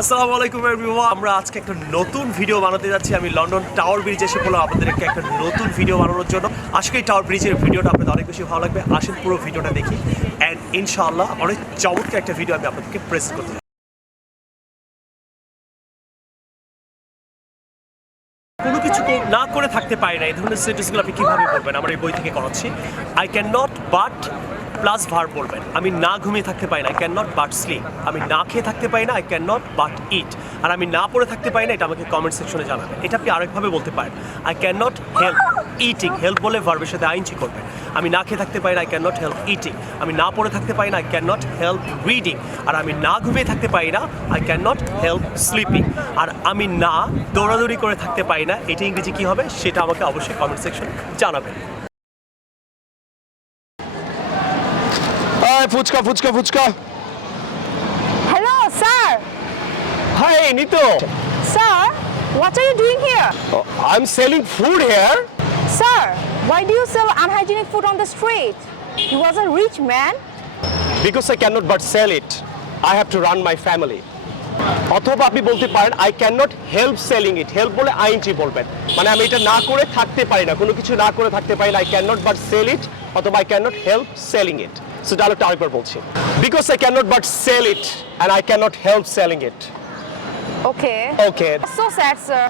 আসসালামু আলাইকুম এভরিওয়ান। আমরা আজকে একটা নতুন ভিডিও বানাতে যাচ্ছি। আমি লন্ডন টাওয়ার ব্রিজ এসে বললাম আপনাদেরকে একটা নতুন ভিডিও বানানোর জন্য। আজকে এই টাওয়ার ব্রিজের ভিডিওটা আপনাদের অনেক বেশি ভালো লাগবে। আসেন পুরো ভিডিওটা দেখি অ্যান্ড ইনশাআল্লাহ অনেক চমৎকার একটা ভিডিও আমি আপনাদেরকে প্রেজেন্ট করতে চাই। কোনো কিছু না করে থাকতে পারি না, এই ধরনের সেন্টেন্সগুলো আপনি কীভাবে বলবেন? আমার এই বই থেকে করাচ্ছি। I can not but plus verb বলবেন। আমি না ঘুমিয়ে থাকতে পারি না, I can not but sleep. আমি না খেয়ে থাকতে পারি না, I can not but eat. আর আমি না পড়ে থাকতে পারি না, এটা আমাকে কমেন্ট সেকশনে জানাবেন। এটা আপনি আরেকভাবে বলতে পারেন, I can not help eating. Help বলে ভার্বের সাথে আইনজি করবেন। আমি না খেয়ে থাকতে পারি না, I can not help eating. আমি না পড়ে থাকতে পারি না, I can not help reading. আর আমি না ঘুমিয়ে থাকতে পারি না, I can not help sleeping. আর আমি না দৌড়াদৌড়ি করে থাকতে পারি না, এটা ইংরেজি কী হবে সেটা আমাকে অবশ্যই কমেন্ট সেকশনে জানাবেন। Fuchka fuchka fuchka. Hello, sir. Hi, Nito. Sir, what are you doing here? I'm selling food here. Sir, why do you sell unhygienic food on the street? You was a rich man. Because I cannot but sell it. I have to run my family. অথবা আপনি বলতে পারেন I can not help selling it. Help বলে ING বলবেন, মানে আমি এটা না করে থাকতে পারি না, কোনো কিছু না করে থাকতে পারি না। I can not but sell it অথবা I can not help selling it. So ডায়লগটা আরেকবার বলছি। Because I can not but sell it and I can not help selling it. Okay. Okay. So sad, sir.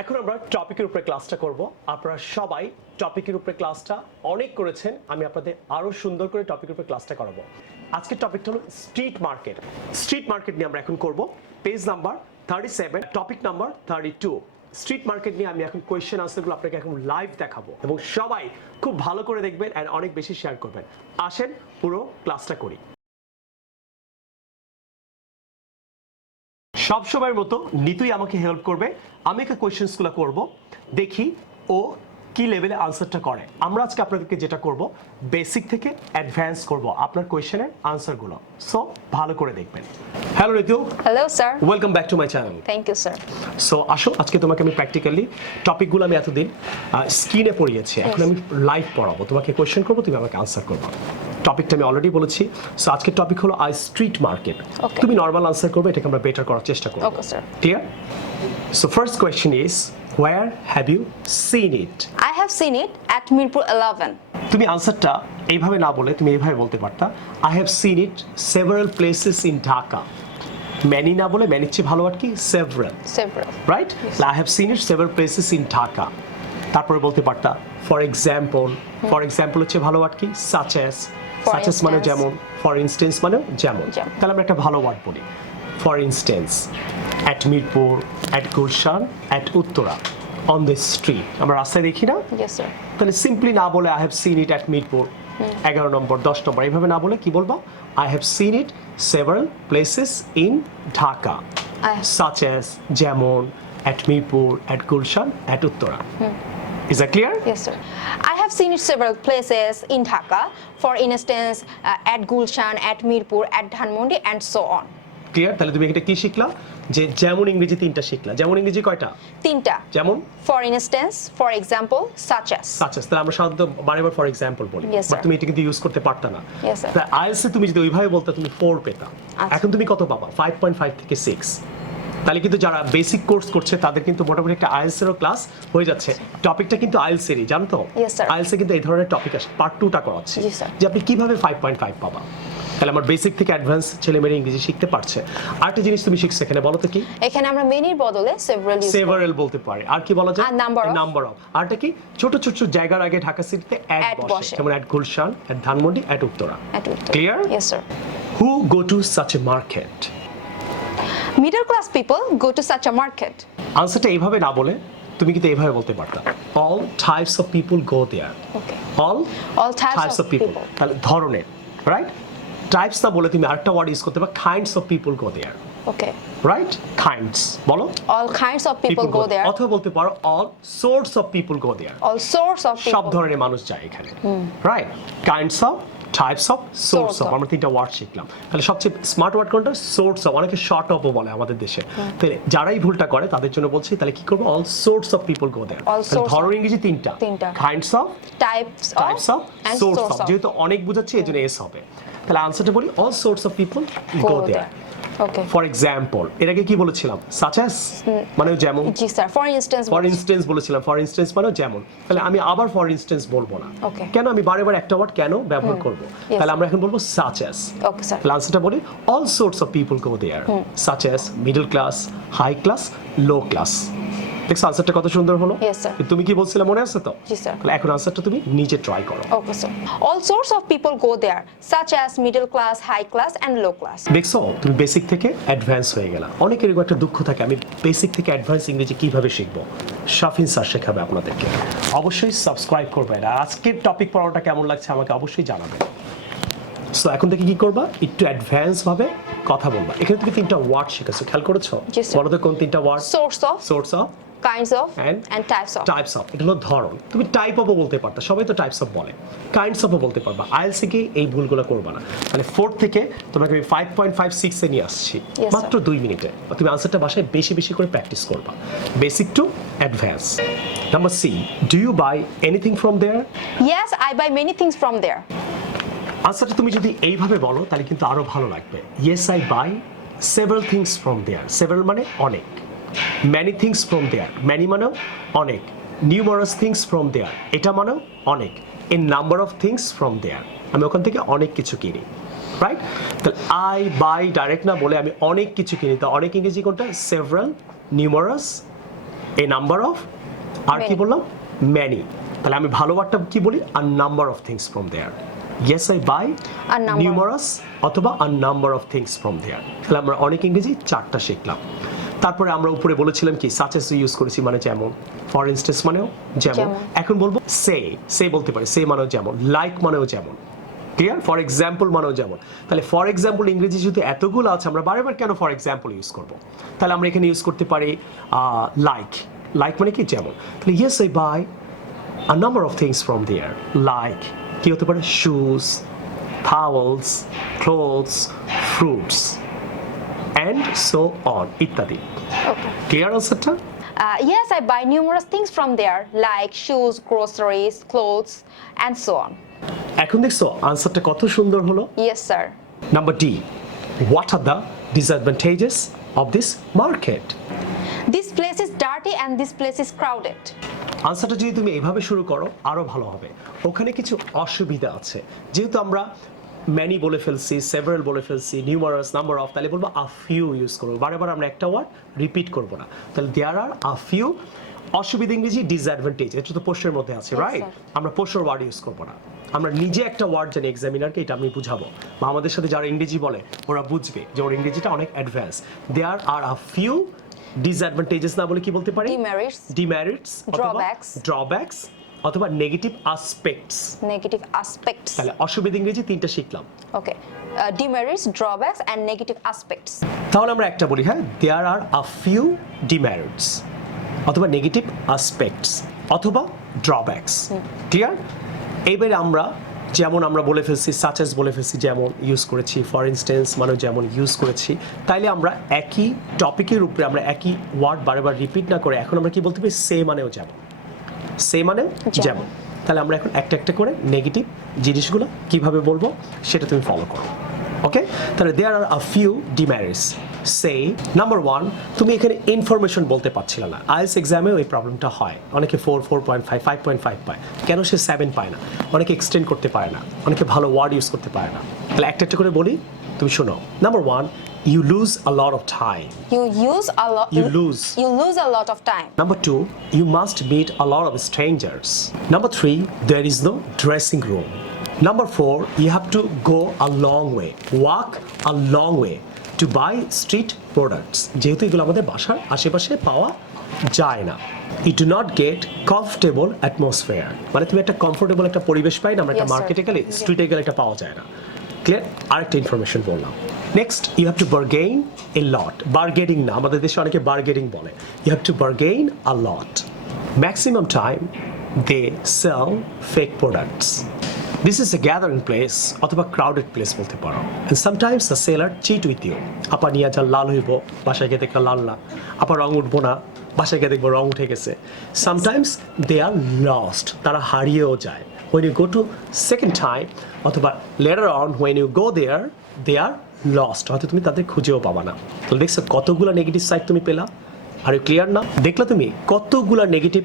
এখন আমরা টপিকের উপরে ক্লাসটা করব। আপনারা সবাই টপিকের উপরে ক্লাসটা অনেক করেছেন, আমি আপনাদের আরও সুন্দর করে টপিকের উপরে ক্লাসটা করাবো। আজকের টপিকটা হলো স্ট্রিট মার্কেট। স্ট্রিট মার্কেট নিয়ে আমরা এখন করব। Page number 37, topic number 32। Street market নিয়ে আমি এখন কোয়েশ্চেন আনসারগুলো আপনাকে এখন লাইভ দেখাবো এবং সবাই খুব ভালো করে দেখবেন অ্যান্ড অনেক বেশি শেয়ার করবেন। আসেন পুরো ক্লাসটা করি। সব সময়ের মতো নিতুই আমাকে হেল্প করবে। আমি একটা কোয়েশ্চেন্সগুলো করব, দেখি ও কি লেভেলে আনসারটা করে। আমরা আজকে আপনাদেরকে যেটা করব, বেসিক থেকে অ্যাডভান্স করব আপনার কোয়েশ্চেনের আনসারগুলো। সো ভালো করে দেখবেন। Hello Ritu. Hello, sir. Welcome back to my channel. Thank you, sir. So আসো, আজকে তোমাকে আমি প্র্যাকটিক্যালি টপিকগুলো আমি এতদিন স্ক্রিনে পড়িয়েছি, এখন আমি লাইভ পড়াবো। তোমাকে কোয়েশ্চেন করবো, তুমি আমাকে আনসার করবো। টপিকটা আমি অলরেডি বলেছি। সো আজকের টপিক হলো আই স্ট্রিট মার্কেট। তুমি নর্মাল আনসার করবে, এটাকে আমরা বেটার করার চেষ্টা করবো। Okay, sir. Clear? So first question is where have you seen it? I have seen it at Mirpur 11. তুমি আনসারটা এইভাবে না বলে তুমি এইভাবে বলতে পারতা, I have seen it several places in Dhaka. Many না বলে, ম্যানির চেয়ে ভালো আর কি several, Several. Right? I have seen it several places in Dhaka. তারপরে বলতে পারতা ফর এক্সাম্পল। ফর এক্সাম্পল হচ্ছে ভালো ওয়ার্ড কি সাচ অ্যাজ। সাচ অ্যাজ মানে যেমন, ফর ইনস্টেন্স মানে যেমন। তাহলে আমরা একটা ভালো ওয়ার্ড বলি, for instance at Mirpur, at Gulshan, at Uttara, on the street. আমরা রাস্তায় দেখি না? Yes, sir. তাহলে সিম্পলি না বলে I have seen it at Mirpur 11 নম্বর 10 নম্বর এইভাবে না বলে কি বলবো, I have seen it several places in Dhaka such as যেমন, at Mirpur, at Gulshan, at Uttara. Is that clear? Yes, sir. I have seen it several places in Dhaka. For instance, at Gulshan, at Mirpur, at Dhanmondi, and so on. Clear? তাহলে তুমি এটা কি শিখলা? যে যেমন ইংরেজি তিনটা শিখলা। যেমন ইংরেজি কয়টা? তিনটা। যেমন For instance, for example, such as. Such as. তাহলে আমরা সাধারণত বারবার ফর এক্সাম্পল বলি, Yes, sir. বাট তুমি এটা কিন্তু ইউজ করতে পারতা না। Yes, sir. তাহলে আইএলটিএস তুমি যদি ওইভাবে বলতে তুমি 4 পেতা। আচ্ছা। এখন তুমি কত পাবা? 5.5 থেকে 6। তাহলে কিন্তু যারা বেসিক কোর্স করছে তাদের কিন্তু মোটামুটি একটা আইএলটিএস এরও ক্লাস হয়ে যাচ্ছে। টপিকটা কিন্তু আইএলটিএস এরই, জানো তো? Yes, sir. আইএলটিএস এ কিন্তু এই ধরনের টপিক আসে, পার্ট 2টা করাচ্ছে Yes, sir. যে আপনি কিভাবে 5.5 পাবা। তাহলে আমার বেসিক থেকে অ্যাডভান্স ছেলেমেয়েরা ইংরেজি শিখতে পারছে। আরেকটা জিনিস তুমি শিখছো এখানে, বলো তো কি? এখানে আমরা মেনির বদলে several use করি। সেভারাল বলতে পারে। আর কি বলা যায়? আর number of. Number of. আরটা কি? ছোট ছোট জায়গার আগে ঢাকা সিটিতে অ্যাড At বসে, বসে। যেমন at Gulshan, at Dhanmondi, at Uttara. At Uttar. Clear? Yes, sir. Who go to such a market? Middle class people go to such a market. আনসারটা এইভাবে না বলে তুমি কিন্তু এইভাবে বলতে পারতা, all types of people go there. Okay. All All types of people. people. তাহলে ধরনের, রাইট? টাইপস না বলে তুমি আরেকটা ওয়ার্ড ইউজ করতে পারো, kinds of people go there. Okay. Right? Kinds বলো। All kinds of people go there. অথবা বলতে পারো all sorts of people go there. All sorts of সব people. ধরনের মানুষ যায় এখানে, right? Kinds of types of source of, আমরা তিনটা ওয়ার্ড শিখলাম। তাহলে সবচেয়ে স্মার্ট ওয়ার্ড কোনটা? Sorts of. অনেকে শর্ট অফও বলে আমাদের দেশে। তাহলে যারাই ভুলটা করে তাদের জন্য বলছি, তাহলে কি করবো? All sorts of people go there. ধরো ইংরেজি তিনটা, kinds of, types of, source of. যেহেতু অনেক বুঝাচ্ছি এই জন্য এস হবে। তাহলে আনসারটা বলি all sorts of people go there. Okay, for example, এর আগে কি বলেছিলাম? সাচ অ্যাজ মানে যেমন। জি স্যার, ফর ইনস্ট্যান্স বলেছিলাম। ফর ইনস্ট্যান্স মানে যেমন। তাহলে আমি আবার ফর ইনস্ট্যান্স বলবো না। কেন? আমি বারে বারে একটা ওয়ার্ড কেন ব্যবহার করব? তাহলে আমরা এখন বলবো সাচ অ্যাজ। Okay sir. তাহলে আনসারটা বলি all sorts of people go there, such as middle class, high class, low class. দেখছো আনসারটা কত সুন্দর হলো? Yes sir. তুমি কি বলছিলে মনে আছে তো? জি স্যার। তাহলে এখন আনসারটা তুমি নিজে ট্রাই করো। Okay sir. All sorts of people go there, such as middle class, high class and low class. দেখছো তুমি বেসিক থেকে অ্যাডভান্স হয়ে গেলা। অনেকের এরকম একটা দুঃখ থাকে, আমি বেসিক থেকে অ্যাডভান্স ইংরেজি কিভাবে শিখবো? শাফিন স্যার শেখাবে আপনাদেরকে। অবশ্যই সাবস্ক্রাইব করবেন। আর আজকের টপিক পড়াটা কেমন লাগছে আমাকে অবশ্যই জানাবেন। সো এখন থেকে কি করবা? একটু অ্যাডভান্স ভাবে কথা বলবা। এখানে তুমি তিনটা ওয়ার্ড শিখেছো, খেয়াল করেছো? বলো তো কোন তিনটা word? Sorts of, kinds of and types of. এটা হলো ধরন। তুমি টাইপ অফও বলতে পারতা, সবাই তো টাইপস অফ বলে। কাইন্ডস অফও বলতে পারবা। আইএলটিএস থেকে এই ভুলগুলো করবা না। মানে 4 থেকে তোমাকে আমি 5.56 এ নিয়ে আসছি মাত্র 2 মিনিটে। তুমি আনসারটা বাসায় বেশি বেশি করে প্র্যাকটিস করবা, basic to advance. Number C, do you buy anything from there? Yes, I buy many things from there. আনসারটা তুমি যদি এইভাবে বলো তাহলে কিন্তু আরো ভালো লাগবে। Yes, I buy several things from there. Several মানে অনেক। Many things from there, many মানেও অনেক। নিউমারাস থিংস ফ্রম দেয়ার, এটা মানেও অনেক। A number of things from there, আমি ওখান থেকে অনেক কিছু কিনি, রাইট? তাহলে আই বাই ডাইরেক্ট না বলে আমি অনেক কিছু কিনি। তো অনেক ইংরেজি কোনটা? Several, numerous, a number of, আর কি বললাম? ম্যানি। তাহলে আমি ভালো ওয়ার্ডটা কি বলি? A number of things from there. Yes, I buy numerous অথবা a number of things from there. তাহলে আমরা অনেক ইংরেজি 4টা শিখলাম। তারপরে আমরা উপরে বলেছিলাম কি সাচ এস ইউজ করেছি মানে যেমন, ফর ইনস্টেন্স মানেও যেমন। এখন বলবো সে বলতে পারি, সে মানেও যেমন, লাইক মানেও যেমন, ক্লিয়ার? ফর এক্সাম্পল মানেও যেমন। তাহলে ফর এক্সাম্পল ইংরেজি যেহেতু এতগুলো আছে, আমরা বারবার কেন ফর এক্সাম্পল ইউজ করব? তাহলে আমরা এখানে ইউজ করতে পারি লাইক মানে কি? যেমন। তাহলে yes, I buy a number of things from there, like কি হতে পারে? Shoes, towels, clothes, fruits and so on ইত্যাদি। ক্লিয়ার আনসারটা? Yes, I buy numerous things from there, like shoes, groceries, clothes, and so on. এখন দেখছো আনসারটা কত সুন্দর হলো? Yes, sir. Number D, what are the disadvantages of this market? This place is dirty and this place is crowded. আনসারটা যদি তুমি এইভাবে শুরু করো আরো ভালো হবে। ওখানে কিছু অসুবিধা আছে, যেহেতু আমরা ম্যানি বলে ফেলছি, সেভারাল বলে ফেলছি, নিউমারাস, নাম্বার অফ, তাহলে বলবো আ ফিউ ইউজ করবো। বারবার আমরা একটা ওয়ার্ড রিপিট করবো না। তাহলে দেয়ার আর আ ফিউ। অসুবিধা ইংরেজি ডিসঅ্যাডভান্টেজ, এটা তো পোস্টের মধ্যে আছে, রাইট? আমরা পোস্টের ওয়ার্ড ইউজ করবো না। আমরা নিজে একটা ওয়ার্ড জানি এক্সামিনারকে, এটা আমি বুঝাবো বা আমাদের সাথে যারা ইংরেজি বলে ওরা বুঝবে যে ওর ইংরেজিটা অনেক advance. There are a few disadvantages না বলে কি বলতে পারি? ডিমেরিটস, ড্রব্যাকস অথবা নেগেটিভ অ্যাসপেক্টস। তাহলে অসুবিধা ইংরেজি 3টা শিখলাম। Okay, demerits, drawbacks and negative aspects. তাহলে আমরা একটা বলি, হ্যাঁ, there are a few demerits অথবা নেগেটিভ অ্যাসপেক্টস অথবা ড্রব্যাকস। ক্লিয়ার? এইবারে আমরা যেমন আমরা বলে ফেলছি, সাচ এস বলে ফেলছি যেমন ইউজ করেছি, ফর ইনস্টেন্স মানে যেমন ইউজ করেছি। তাইলে আমরা একই টপিকের উপরে আমরা একই ওয়ার্ড বারবার রিপিট না করে এখন আমরা কি বলতে পারি? সে মানেও যেমন, সে মানেও যেমন। তাহলে আমরা এখন একটা একটা করে নেগেটিভ জিনিসগুলো কিভাবে বলবো সেটা তুমি ফলো করো, ওকে? তাহলে there are a few demerits. Say number 1, তুমি এখানে ইনফরমেশন বলতে পারছিল না। আইএলটিএস এক্সামেও এই প্রবলেমটা হয়। অনেকে 4, 4.5, 5.5 পায়। কেন সে 7 পায় না? অনেকে এক্সটেন্ড করতে পারে না, অনেকে ভালো ওয়ার্ড ইউজ করতে পারে না। তাহলে একটা একটা করে বলি, তুমি শোনো। Number 1, you lose a lot of time. You lose a lot of time. Number 2, you must meet a lot of strangers. Number 3, there is no dressing room. Number 4, you have to go a long way, walk a long way to buy street products. যেহেতু এগুলো আমাদের বাসার আশেপাশে পাওয়া যায় না। You do not get comfortable atmosphere. মানে তুমি একটা কমফোর্টেবল একটা পরিবেশ পাই না আমরা একটা মার্কেটে গেলে, স্ট্রিটে গেলে এটা পাওয়া যায় না। ক্লিয়ার? আরেকটা ইনফরমেশন বললাম। Next, you have to bargain a lot. Bargaining না, আমাদের দেশে অনেকে বার্গেনিং বলে। You have to bargain a lot. Maximum time they sell fake products. This is a gathering place অথবা ক্রাউডেড প্লেস বলতে পারো। And sometimes the seller cheat with you. আপা নিয়ে যা লাল হইব, বাসায় গিয়ে দেখলে লাল না, আপা রং উঠবো না, বাসায় গিয়ে দেখবো রং উঠে গেছে। সামটাইমস দে আর লস্ট, তারা হারিয়েও যায়। when you go to second time অথবা later on when you go there they are lost, হয়তো তুমি তাদের খুঁজেও পাবা না। তো দেখছো কতগুলো নেগেটিভ সাইড তুমি পেলা। আর ইউ ক্লিয়ার না? দেখলা তুমি কতগুলো নেগেটিভ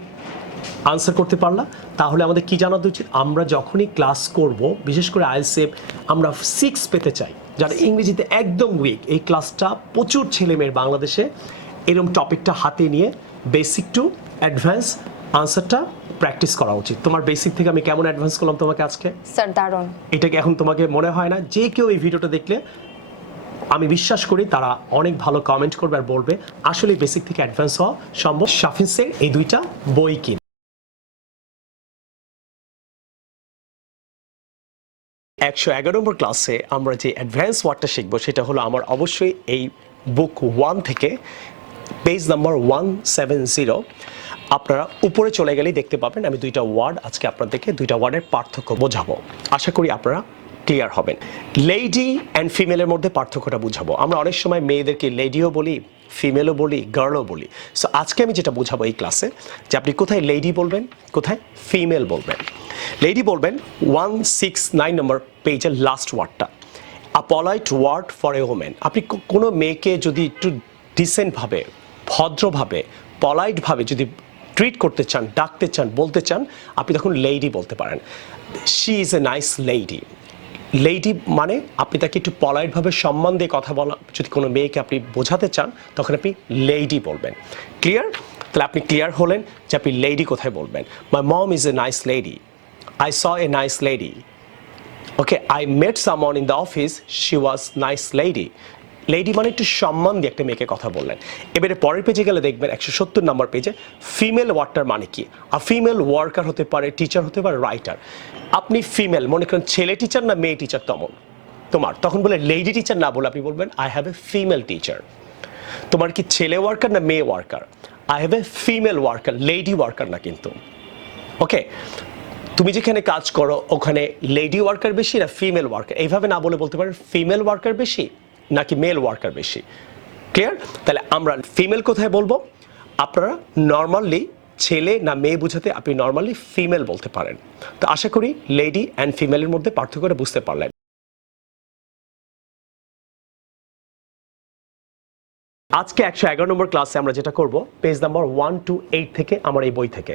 আনসার করতে পারলা। তাহলে আমাদের কি জানাতে উচিত, আমরা যখনই ক্লাস করব, বিশেষ করে IELTS আমরা 6 পেতে চাই, যারা ইংরেজিতে একদম উইক, এই ক্লাসটা প্রচুর ছেলেমেয়ের বাংলাদেশে এরকম টপিকটা হাতে নিয়ে বেসিক টু অ্যাডভান্স আনসারটা প্র্যাকটিস করা উচিত। তোমার বেসিক থেকে আমি কেমন অ্যাডভান্স করলাম তোমাকে আজকে? স্যার দারুণ। এটাকে এখন তোমাকে মনে হয় না যে কেউ এই ভিডিওটা দেখলে, আমি বিশ্বাস করি তারা অনেক ভালো কমেন্ট করবে আর বলবে আসলে বেসিক থেকে অ্যাডভান্স হওয়া সম্ভব। শাফিন্সের এই দুইটা বই কিন। 111 নম্বর ক্লাসে আমরা যে অ্যাডভান্স ওয়ার্ডটা শিখবো সেটা হলো আমার অবশ্যই এই বুক 1 থেকে পেজ নাম্বার 170। আপনারা উপরে চলে গেলেই দেখতে পাবেন আমি দুইটা ওয়ার্ড আজকে আপনাদেরকে দুইটা ওয়ার্ডের পার্থক্য বোঝাবো। আশা করি আপনারা ক্লিয়ার হবেন। লেডি অ্যান্ড ফিমেলের মধ্যে পার্থক্যটা বুঝাবো। আমরা অনেক সময় মেয়েদেরকে লেডিও বলি, ফিমেলও বলি, গার্লও বলি। সো আজকে আমি যেটা বোঝাবো এই ক্লাসে, যে আপনি কোথায় লেডি বলবেন, কোথায় ফিমেল বলবেন। লেডি বলবেন 169 নম্বর পেজের লাস্ট ওয়ার্ডটা, a polite word for a women. আপনি কোনো মেয়েকে যদি একটু ডিসেন্টভাবে, ভদ্রভাবে, পলাইটভাবে যদি ট্রিট করতে চান, ডাকতে চান, বলতে চান, আপনি তখন লেডি বলতে পারেন। She is a nice lady. Lady মানে আপনি তাকে একটু পলাইটভাবে সম্মান দিয়ে কথা বলা, যদি কোনো মেয়েকে আপনি বোঝাতে চান তখন আপনি লেডি বলবেন। ক্লিয়ার? তাহলে আপনি ক্লিয়ার হলেন যে আপনি লেডি কোথায় বলবেন। My mom is a nice lady, I saw a nice lady. Okay, I met someone in the office, she was nice lady. Lady মানে একটু সম্মান দিয়ে একটা মেয়েকে কথা বললেন। এবারে পরের পেজে গেলে দেখবেন 170 নম্বর পেজে ফিমেল ওয়ার্ডটার মানে কি। আর ফিমেল ওয়ার্কার হতে পারে, টিচার হতে পারে, রাইটার। আপনি ফিমেল মনে করেন ছেলে টিচার না মেয়ে টিচার তোমার, তখন বলে লেডি টিচার না বলে আপনি বলবেন I have a female teacher. তোমার কি ছেলে ওয়ার্কার না মেয়ে worker? I have a female worker, lady worker না কিন্তু। ওকে, তুমি যেখানে কাজ করো ওখানে লেডি ওয়ার্কার বেশি না ফিমেল ওয়ার্কার? এইভাবে না বলে বলতে পারেন ফিমেল ওয়ার্কার বেশি নাকি মেল ওয়ার্কার বেশি। ক্লিয়ার? তাহলে আমরা ফিমেল কোথায় বলবো? আপনারা নর্মালি ছেলে না মেয়ে বোঝাতে আপনি নর্মালি ফিমেল বলতে পারেন। তো আশা করি লেডি অ্যান্ড ফিমেলের মধ্যে পার্থক্যটা বুঝতে পারলেন। আজকে 111 নম্বর ক্লাসে আমরা যেটা করব, পেজ নাম্বার 1 to 8 থেকে আমার এই বই থেকে।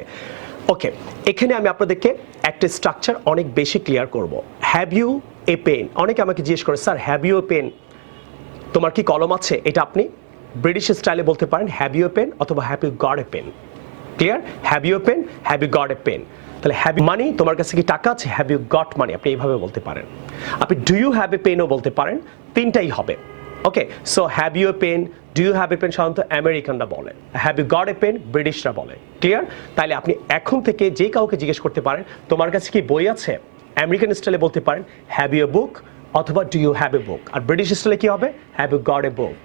ওকে, এখানে আমি আপনাদেরকে একটা স্ট্রাকচার অনেক বেশি ক্লিয়ার করব। Have you a pen? অনেকে আমাকে জিজ্ঞেস করে sir have you a pen, তোমার কি কলম আছে? এটা আপনি ব্রিটিশ স্টাইলে বলতে পারেন হ্যাভ ইউ এ পেন অথবা have you got a pen. Clear? Have you a pen, have you got a pen. তাহলে হ্যাভ ইউ মানি, তোমার কাছে কি টাকা আছে? হ্যাভ ইউ গট মানি, আপনি এইভাবে বলতে পারেন। আপনি ডু ইউ হ্যাভ এ পেনও বলতে পারেন, তিনটাই হবে। Okay, so have you a pen, do you have a pen সাধারণত আমেরিকানরা বলে, have you got a pen ব্রিটিশরা বলে। ক্লিয়ার? তাহলে আপনি এখন থেকে যে কাউকে জিজ্ঞেস করতে পারেন তোমার কাছে কি বই আছে, আমেরিকান স্টাইলে বলতে পারেন হ্যাভ ইউ এ বুক অথবা do you have a book. আর ব্রিটিশ স্টাইলে কি হবে? Have you got a book.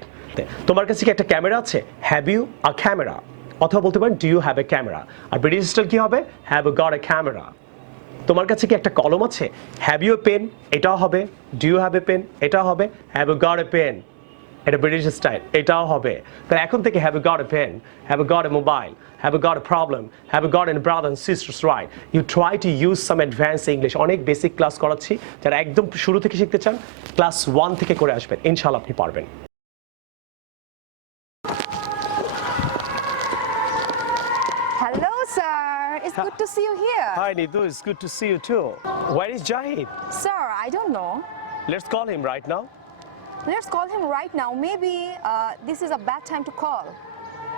তোমার কাছে কি একটা ক্যামেরা আছে? হ্যাভ ইউ আ ক্যামেরা, অথবা বলতে পারেন do you have a camera. আর ব্রিটিশ স্টাইল কি হবে? Have you got a camera. তোমার কাছে কি একটা কলম আছে? হ্যাভ ইউ এ পেন, এটাও হবে। Do you have a pen, এটাও হবে। Have you got a pen, এটা ব্রিটিশ স্টাইল, এটাও হবে। তাহলে এখন থেকে have you got a pen, have you got a mobile, have you got a problem, have you got any brother and sisters, right? You try to use some advanced English. অনেক basic class করাচ্ছি, যারা একদম শুরু থেকে শিখতে চান class 1 থেকে করে আসবেন, ইনশাআল্লাহ আপনি পারবেন। Hello, sir. It's good to see you here. Hi Nidu, it's good to see you too. Where is Jahid? Sir, I don't know. Let's call him right now. Let's call him right now. Maybe this is a bad time to call.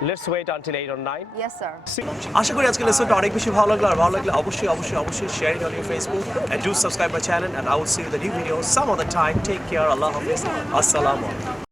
Let's wait until 8 or 9. Yes, sir. আশা করি আজকে লেসনটা অনেক বেশি ভালো লাগলো। আর ভালো লাগলে অবশ্যই share it on your Facebook and do subscribe my channel, and I will see you in the new video some other time. Take care. Allah Hafiz. Assalamu alaikum.